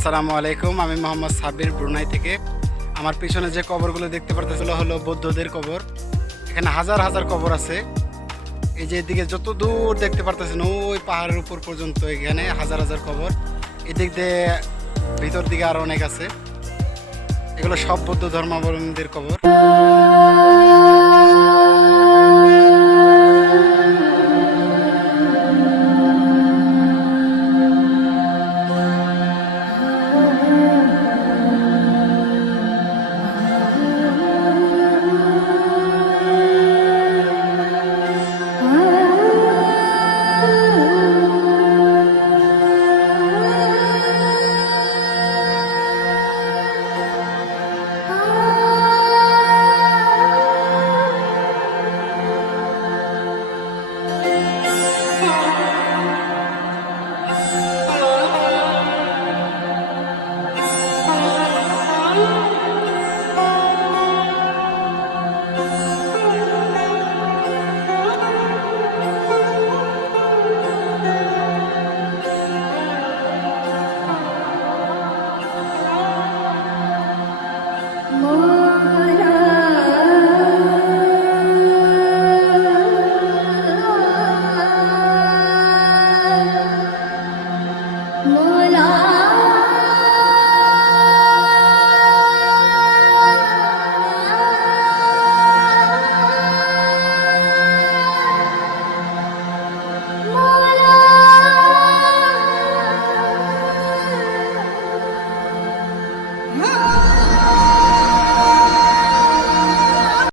আসসালামু আলাইকুম, আমি মোহাম্মদ সাব্বির ব্রুনাই থেকে। আমার পিছনে যে কবরগুলো দেখতে পারতেছিল হলো বৌদ্ধদের কবর। এখানে হাজার হাজার কবর আছে। এই যে এদিকে যত দূর দেখতে পারতেছেন ওই পাহাড়ের উপর পর্যন্ত এখানে হাজার হাজার কবর। এদিক দিয়ে ভিতর দিকে আরো অনেক আছে। এগুলো সব বৌদ্ধ ধর্মাবলম্বীদের কবর।